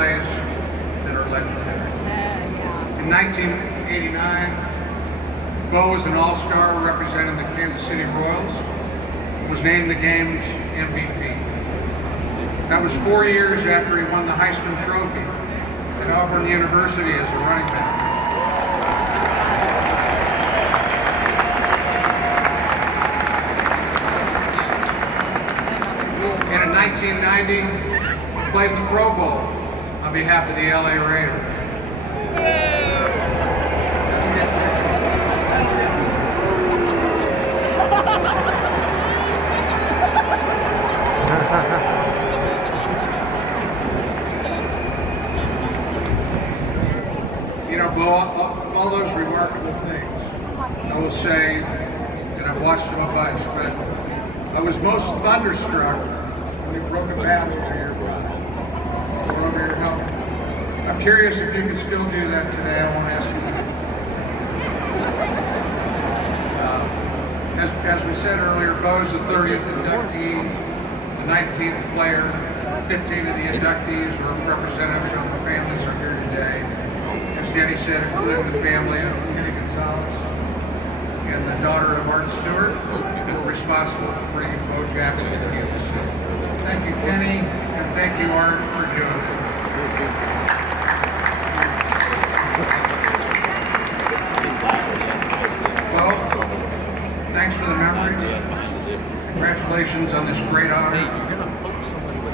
plays that are legendary. In 1989, Bo was an all-star representing the Kansas City Royals, was named the game's MVP. That was 4 years after he won the Heisman Trophy at Auburn University as a running back. And in 1990, he played the Pro Bowl on behalf of the LA Raiders. You know, Bo, all those remarkable things, I will say, and I've watched him a bunch, but I was most thunderstruck when he broke a bat over your helmet. I'm curious if you can still do that today. I won't ask you that. As we said earlier, Bo's the 30th inductee, the 19th player. 15 of the inductees or representatives of the families are here today. As Denny said, including the family of Kenny Gonzalez and the daughter of Art Stewart, who were responsible for bringing Bo Jackson to Kansas City. Thank you, Kenny, and thank you, Art, for doing it. Well, thanks for the memories. Congratulations on this great honor.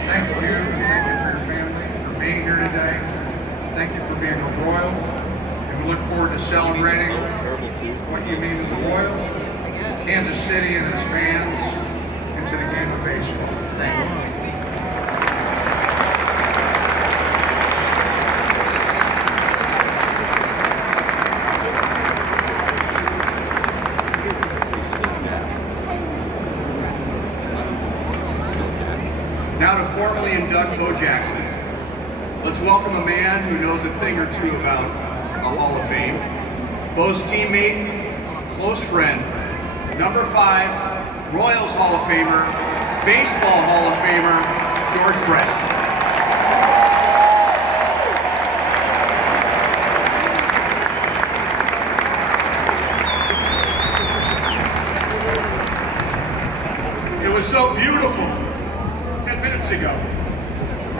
Thank you, and thank you for your family for being here today. Thank you for being a Royal, and we look forward to celebrating what you mean to the Royals, Kansas City and its fans, and to the game of baseball. Thank you. Now to formally induct Bo Jackson. Let's welcome a man who knows a thing or two about the Hall of Fame. Bo's teammate, close friend, number 5, Royals Hall of Famer, Baseball Hall of Famer, George Brett. It was so beautiful. 10 minutes ago.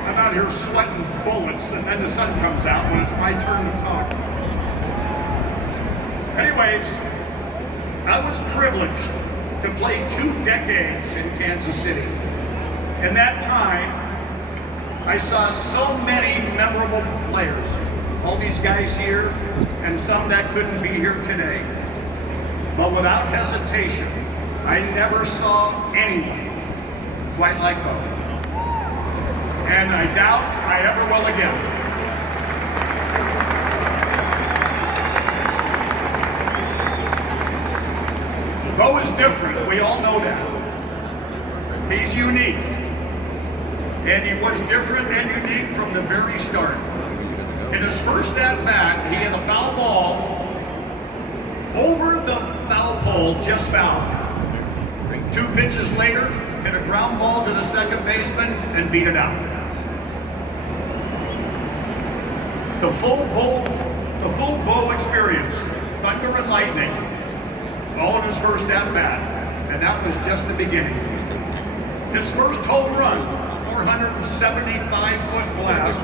I'm out here sweating bullets and then the sun comes out when it's my turn to talk. Anyways, I was privileged to play 2 decades in Kansas City. In that time, I saw so many memorable players. All these guys here and some that couldn't be here today. But without hesitation, I never saw anyone quite like Bo. And I doubt I ever will again. Bo is different, we all know that. He's unique. And he was different and unique from the very start. In his first at-bat, he had a foul ball over the foul pole, just fouled. 2 pitches later, hit a ground ball to the second baseman and beat it out. The full Bo experience, thunder and lightning, all in his first at-bat, and that was just the beginning. His first home run, 475-foot blast,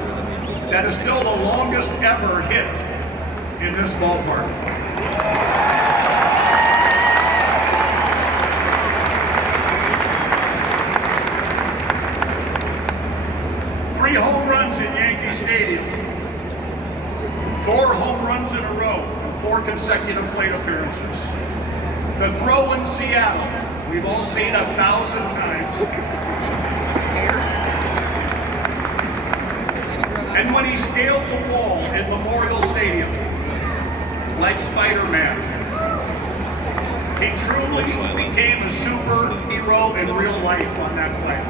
that is still the longest ever hit in this ballpark. Three home runs in Yankee Stadium. 4 home runs in a row, 4 consecutive plate appearances. The throw in Seattle, we've all seen 1,000 times. And when he scaled the wall in Memorial Stadium, like Spider-Man, he truly became a superhero in real life on that play.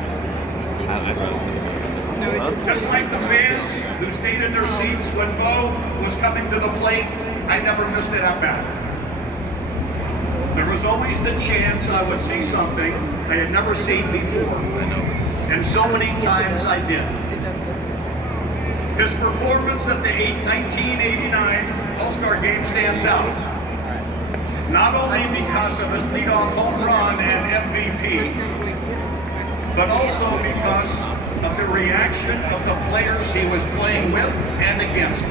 Just like the fans who stayed in their seats when Bo was coming to the plate, I never missed it at bat. There was always the chance I would see something I had never seen before. And so many times I did. His performance at the 1989 All-Star Game stands out, not only because of his leadoff home run and MVP, but also because of the reaction of the players he was playing with and against.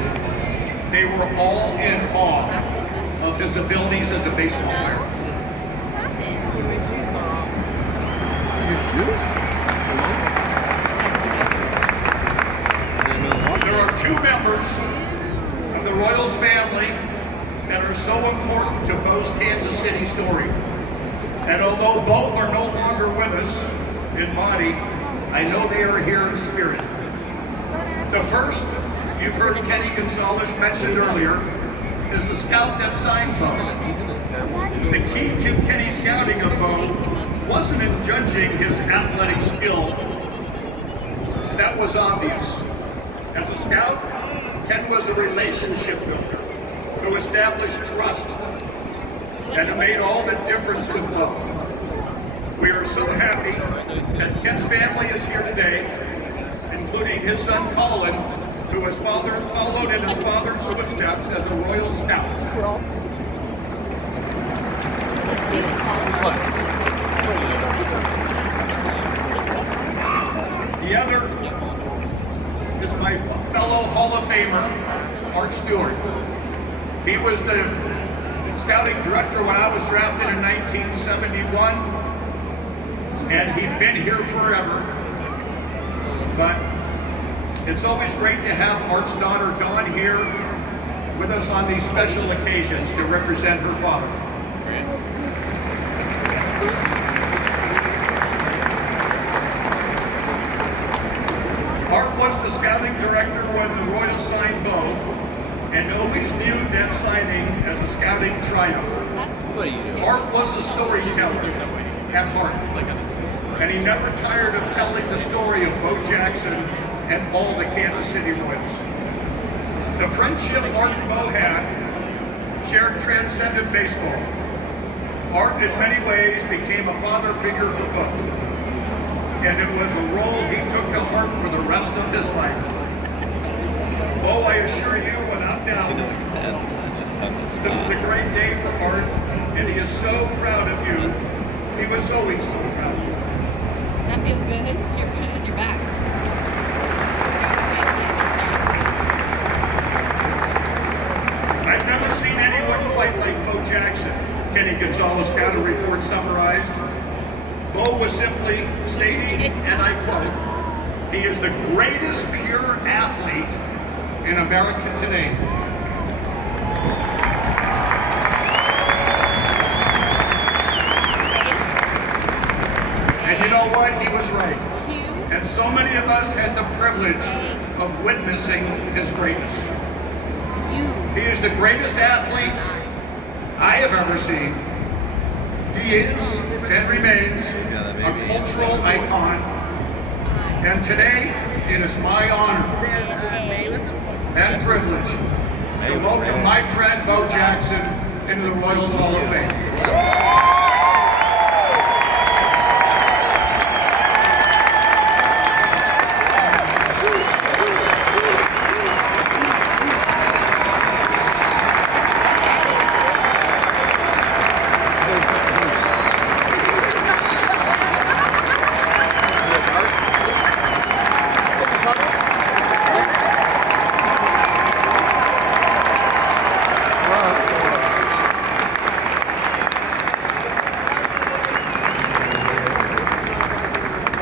They were all in awe of his abilities as a baseball player. There are two members of the Royals family that are so important to Bo's Kansas City story. And although both are no longer with us in body, I know they are here in spirit. The first, you've heard Kenny Gonzalez mentioned earlier, is the scout that signed Bo. The key to Kenny's scouting of Bo wasn't in judging his athletic skill. That was obvious. As a scout, Ken was a relationship builder who established trust and who made all the difference with Bo. We are so happy that Ken's family is here today, including his son Colin, who has followed in his father's footsteps as a Royal Scout. The other is my fellow Hall of Famer, Art Stewart. He was the scouting director when I was drafted in 1971, and he's been here forever. But it's always great to have Art's daughter Dawn here with us on these special occasions to represent her father. Art was the scouting director when the Royals signed Bo, and always viewed that signing as a scouting triumph. Art was a storyteller at heart, and he never tired of telling the story of Bo Jackson and all the Kansas City Royals. The friendship Art and Bo had shared transcended baseball. Art, in many ways, became a father figure for Bo, and it was a role he took to heart for the rest of his life. Bo, I assure you, without doubt, this is a great day for Art, and he is so proud of you. He was always so proud of you. That feels good. You're good on your back. I've never seen anyone fight like Bo Jackson. Kenny Gonzalez Scouting Report summarized. Bo was simply stating, and I quote, "He is the greatest pure athlete in America today." And you know what? He was right. And so many of us had the privilege of witnessing his greatness. He is the greatest athlete I have ever seen. He is and remains a cultural icon. And today, it is my honor and privilege to welcome my friend Bo Jackson into the Royals Hall of Fame.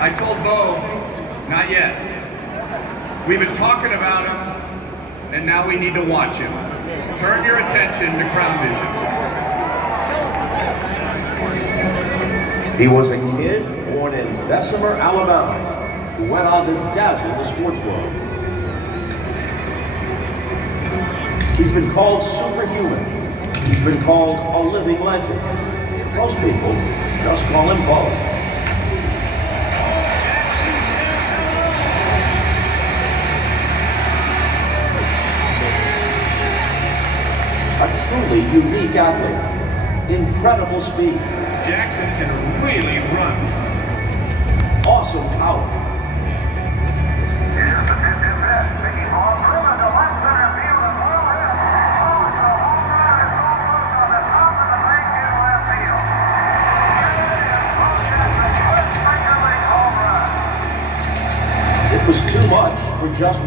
I told Bo, not yet. We've been talking about him, and now we need to watch him. Turn your attention to Crown Vision. He was a kid born in Bessemer, Alabama, who went on to dazzle the sports world. He's been called superhuman. He's been called a living legend. Most people just call him Bo. A truly unique athlete, incredible speed, Jackson can really run. awesome power, Here's the 5th at bat, taking off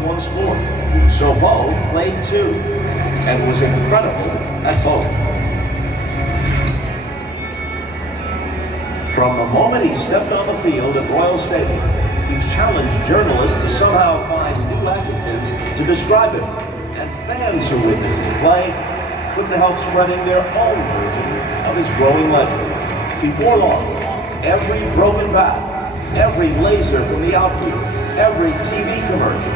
one sport, so Bo played two and was incredible at both. From the moment he stepped on the field at Royal Stadium, he challenged journalists to somehow find new adjectives to describe him, and fans who witnessed his play couldn't help spreading their own version of his growing legend. Before long, every broken bat, every laser from the outfield, every TV commercial,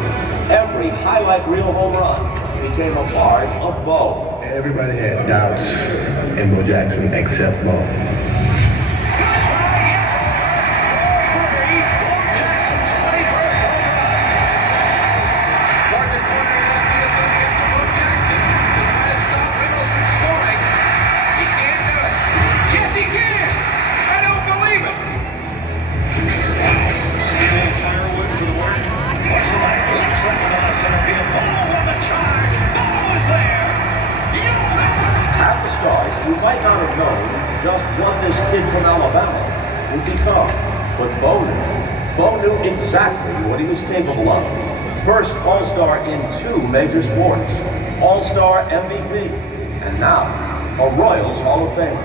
every highlight reel home run became a part of Bo. Everybody had doubts in Bo Jackson except Bo. You might not have known just what this kid from Alabama would become, but Bo knew exactly what he was capable of. First All-Star in 2 major sports, All-Star MVP, and now a Royals Hall of Fame,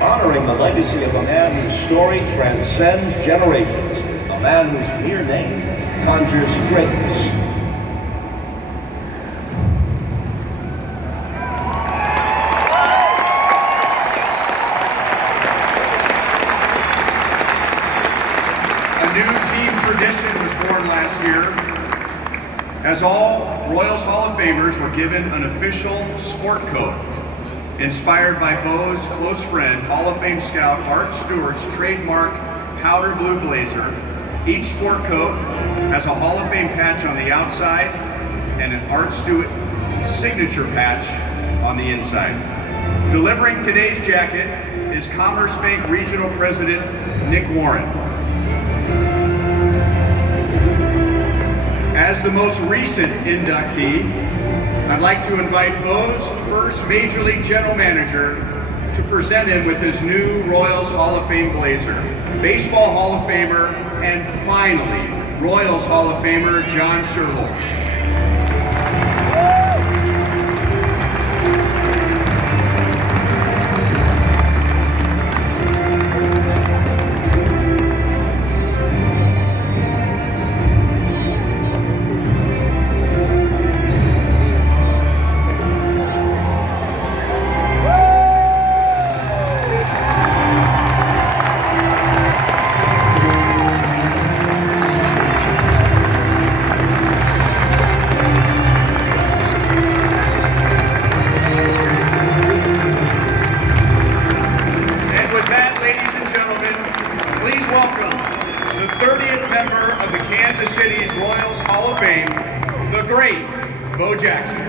honoring the legacy of a man whose story transcends generations, a man whose mere name conjures greatness. Tradition was born last year, as all Royals Hall of Famers were given an official sport coat inspired by Bo's close friend, Hall of Fame scout Art Stewart's trademark powder blue blazer. Each sport coat has a Hall of Fame patch on the outside and an Art Stewart signature patch on the inside. Delivering today's jacket is Commerce Bank Regional President Nick Warren. As the most recent inductee, I'd like to invite Bo's first Major League General Manager to present him with his new Royals Hall of Fame blazer, Baseball Hall of Famer, and finally, Royals Hall of Famer John Schuerholz. The 30th member of the Kansas City's Royals Hall of Fame, the great Bo Jackson.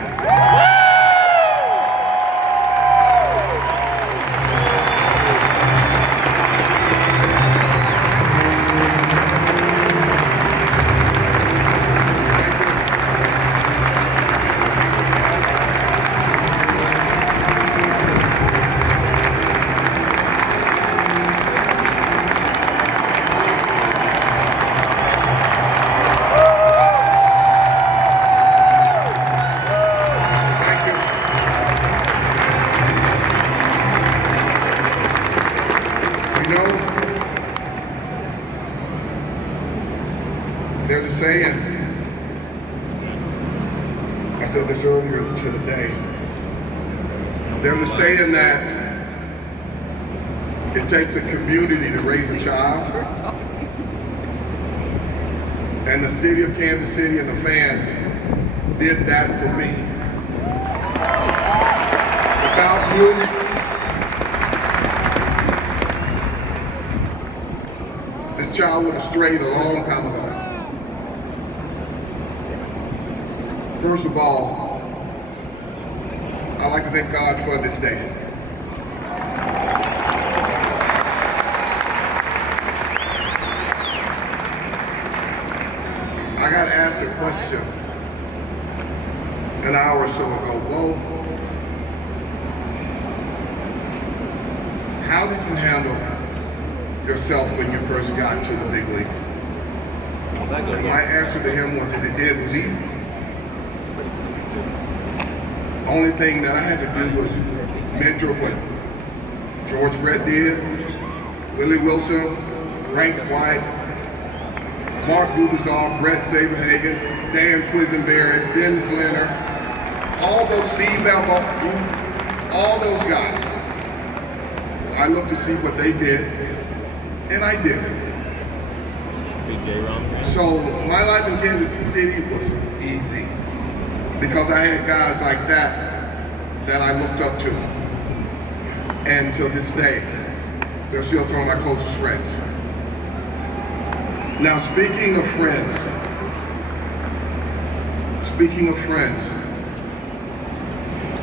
There's a saying, I said this earlier today, there's a saying that it takes a community to raise a child, and the city of Kansas City and the fans did that for me. Without you, this child would have strayed a long time ago. First of all, I'd like to thank God for this day. I got asked a question an hour or so ago, Bo, how did you handle yourself when you first got to the big leagues? And my answer to him was that it was easy. only thing that I had to do was mentor what George Brett did, Willie Wilson, Frank White, Mark Gubizar, Brett Saberhagen, Dan Quisenberry, Dennis Leonard, all those, Steve Balbo, all those guys. I looked to see what they did, and I did it. So my life in Kansas City was easy because I had guys like that I looked up to. And till this day, they're still some of my closest friends. Now, speaking of friends,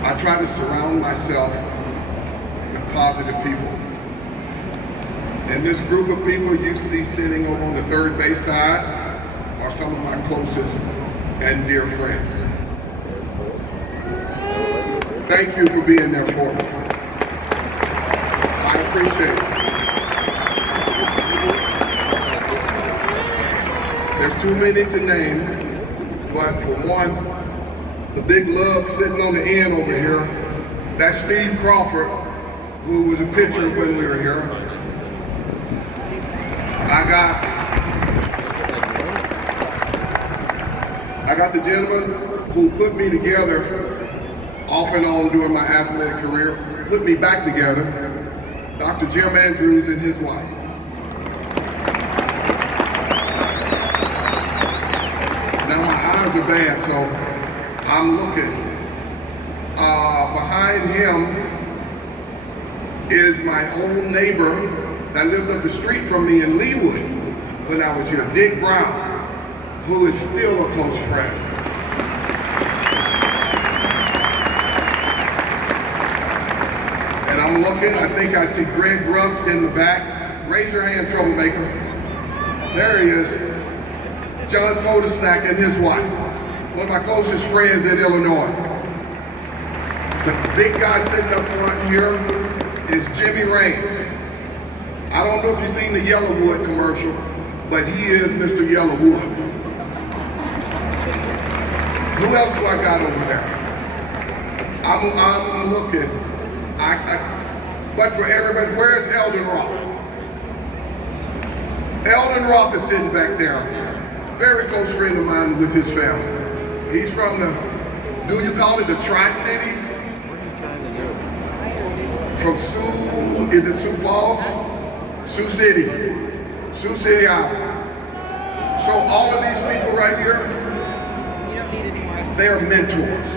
I try to surround myself with positive people. And this group of people you see sitting over on the third base side are some of my closest and dear friends. Thank you for being there for me. I appreciate it. There's too many to name, but for one, the big lug sitting on the end over here, that's Steve Crawford, who was a pitcher when we were here. I got the gentleman who put me together off and on during my athletic career, put me back together, Dr. Jim Andrews and his wife. Now my eyes are bad, so I'm looking. Behind him is my old neighbor that lived up the street from me in Leawood when I was here, Dick Brown, who is still a close friend. And I'm looking, I think I see Greg Rust in the back. Raise your hand, troublemaker. There he is. John Podesnak and his wife, one of my closest friends in Illinois. The big guy sitting up front here is Jimmy Raines. I don't know if you've seen the Yellowwood commercial, but he is Mr. Yellowwood. Who else do I got over there? I'm looking. But for everybody, where's Eldon Roth? Eldon Roth is sitting back there. Very close friend of mine with his family. He's from the, do you call it the Tri-Cities? From Sioux, is it Sioux Falls? Sioux City, Iowa. So all of these people right here, You don't need any more. they are mentors.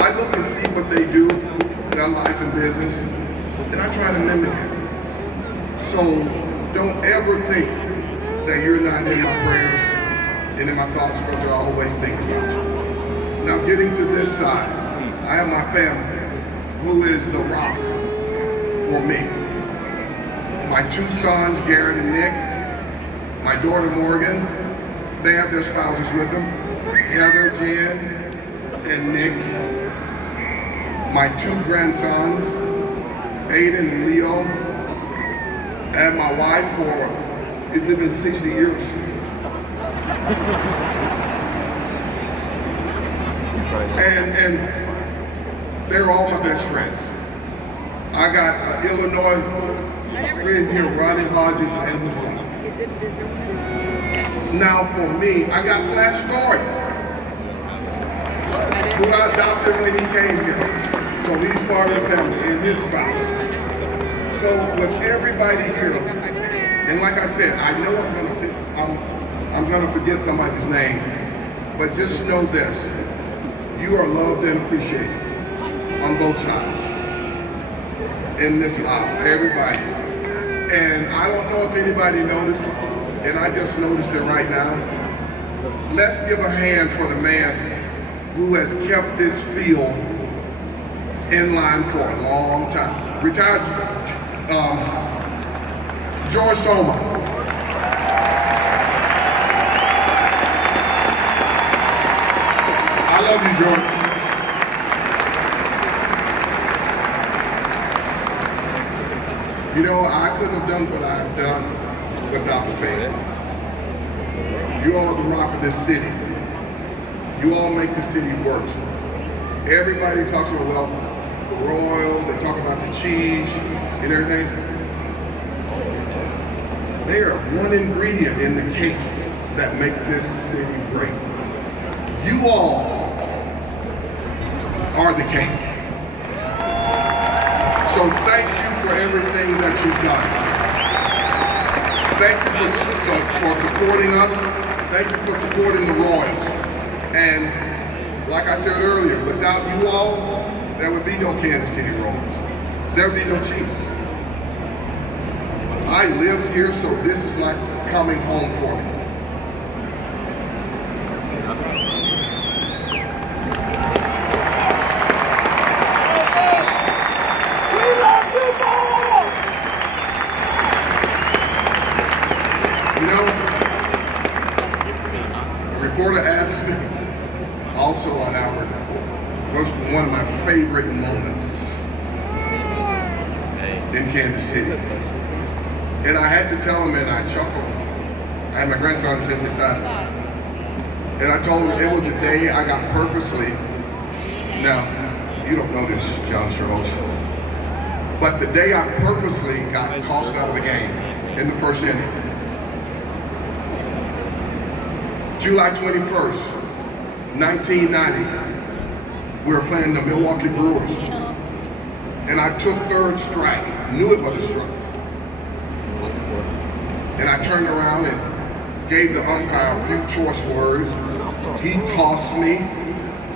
I look and see what they do in their life and business, and I try to mimic it. So don't ever think that you're not in my prayers and in my thoughts, because I always think about you. Now getting to this side, I have my family, who is the rock for me. My two sons, Garrett and Nick, my daughter Morgan, they have their spouses with them, Heather, Jen, and Nick. My two grandsons, Aiden and Leo, and my wife for, it's been 60 years. And they're all my best friends. I got Illinois friend here, Ronnie Hodges and his wife. Now for me, I got Flash Gordon, who I adopted when he came here. So he's part of the family and his spouse. So with everybody here, and like I said, I know I'm gonna forget somebody's name, but just know this: you are loved and appreciated on both sides in this aisle, everybody. And I don't know if anybody noticed, and I just noticed it right now. Let's give a hand for the man who has kept this field in line for a long time. Retired George Thoma. I love you, George. You know, I couldn't have done what I've done without the fans. You all are the rock of this city. You all make the city work. Everybody talks about, well, the Royals, they talk about the cheese and everything. They are one ingredient in the cake that make this city great. You all are the cake. So thank you for everything that you've done. Thank you for supporting us. Thank you for supporting the Royals. And like I said earlier, without you all, there would be no Kansas City Royals. There would be no Chiefs. I lived here, so this is like coming home for me. You know, a reporter asked me also on Howard, was one of my favorite moments in Kansas City. And I had to tell him, and I chuckled. I had my grandson sitting beside me. And I told him it was a day I got purposely, now, you don't know this, John Schultz, but the day I purposely got tossed out of the game in the first inning. July 21st, 1990, we were playing the Milwaukee Brewers. And I took third strike, knew it was a strike. And I turned around and gave the umpire a few choice words. He tossed me.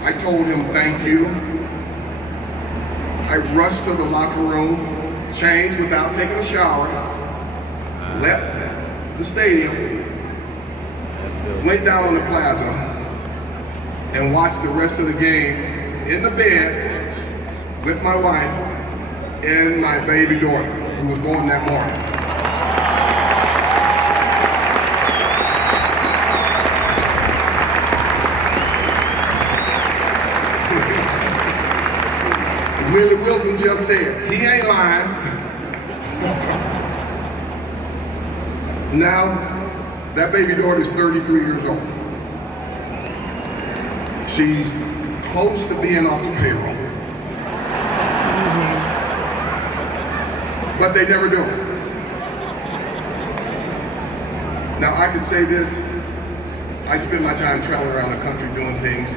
I told him thank you. I rushed to the locker room, changed without taking a shower, left the stadium, went down on the plaza, and watched the rest of the game in the bed with my wife and my baby daughter, who was born that morning. Willie Wilson just said, he ain't lying. Now, that baby daughter is 33 years old. She's close to being off the payroll. But they never do. Now, I could say this, I spend my time traveling around the country doing things,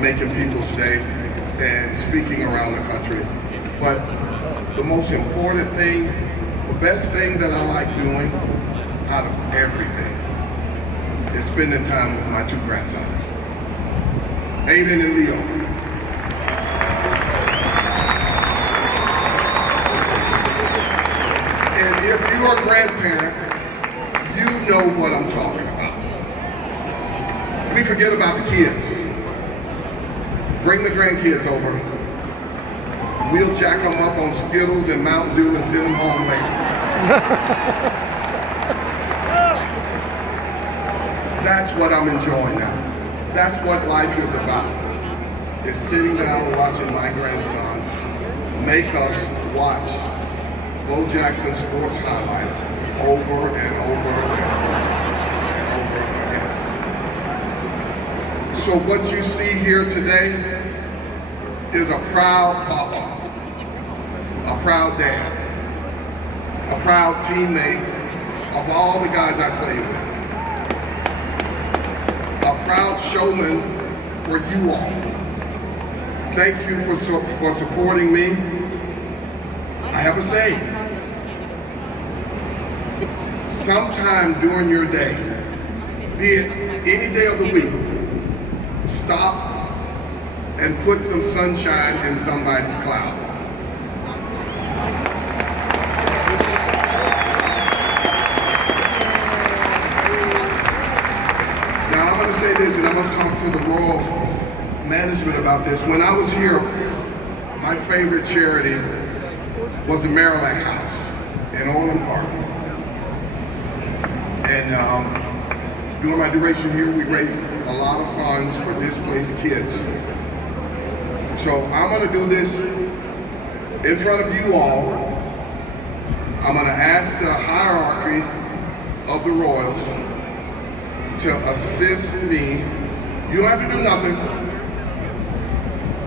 making people's day, and speaking around the country. But the most important thing, the best thing that I like doing out of everything is spending time with my two grandsons, Aiden and Leo. And if you're a grandparent, you know what I'm talking about. We forget about the kids. Bring the grandkids over. We'll jack them up on Skittles and Mountain Dew and send them home later. That's what I'm enjoying now. That's what life is about. Is sitting down and watching my grandson make us watch Bo Jackson sports highlights over and over and over again. So what you see here today is a proud papa, a proud dad, a proud teammate of all the guys I played with, a proud showman for you all. Thank you for supporting me. I have a saying. Sometime during your day, be it any day of the week, stop and put some sunshine in somebody's cloud. Now I'm going to say this, and I'm going to talk to the Royal management about this. When I was here, my favorite charity was the Maryland House in Orland Park. And during my duration here, we raised a lot of funds for displaced kids. So I'm going to do this in front of you all. I'm going to ask the hierarchy of the Royals to assist me. You don't have to do nothing.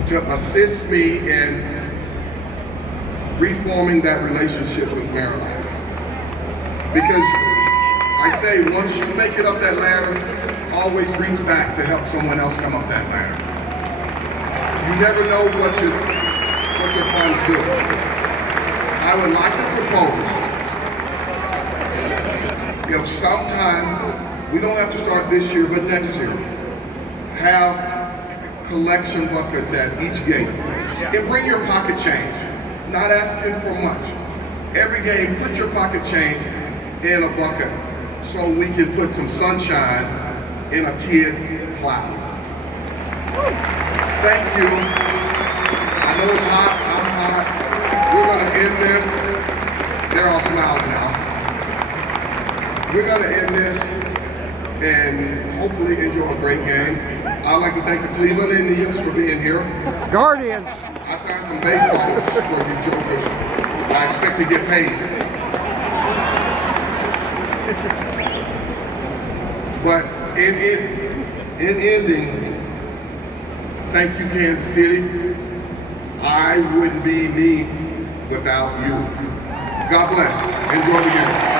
to assist me in reforming that relationship with Maryland. Because I say, once you make it up that ladder, always reach back to help someone else come up that ladder. You never know what your funds do. I would like to propose, if sometime, we don't have to start this year, but next year, have collection buckets at each gate. And bring your pocket change, not asking for much. Every game, put your pocket change in a bucket so we can put some sunshine in a kid's cloud. Thank you. I know it's hot, I'm hot. We're gonna end this. They're all smiling now. We're gonna end this and hopefully enjoy a great game. I'd like to thank the Cleveland Indians for being here. Guardians. I found some baseball for you jokers. I expect to get paid. But in ending, thank you, Kansas City. I wouldn't be me without you. God bless. Enjoy the game.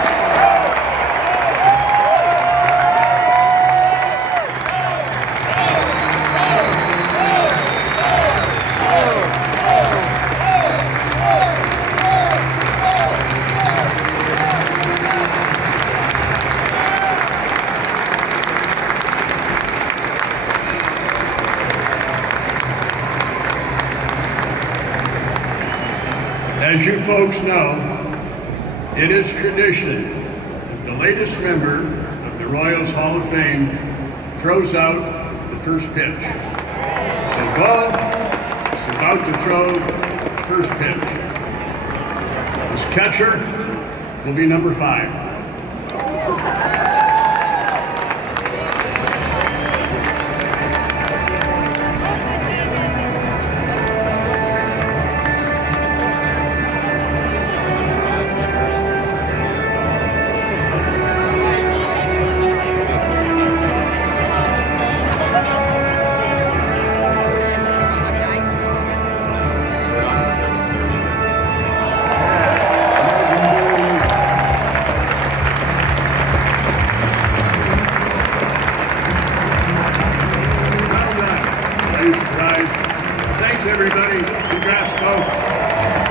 As you folks know, it is tradition that the latest member of the Royals Hall of Fame throws out the first pitch. So Bo is about to throw the first pitch. His catcher will be number 5. Thanks, everybody. Congrats, folks.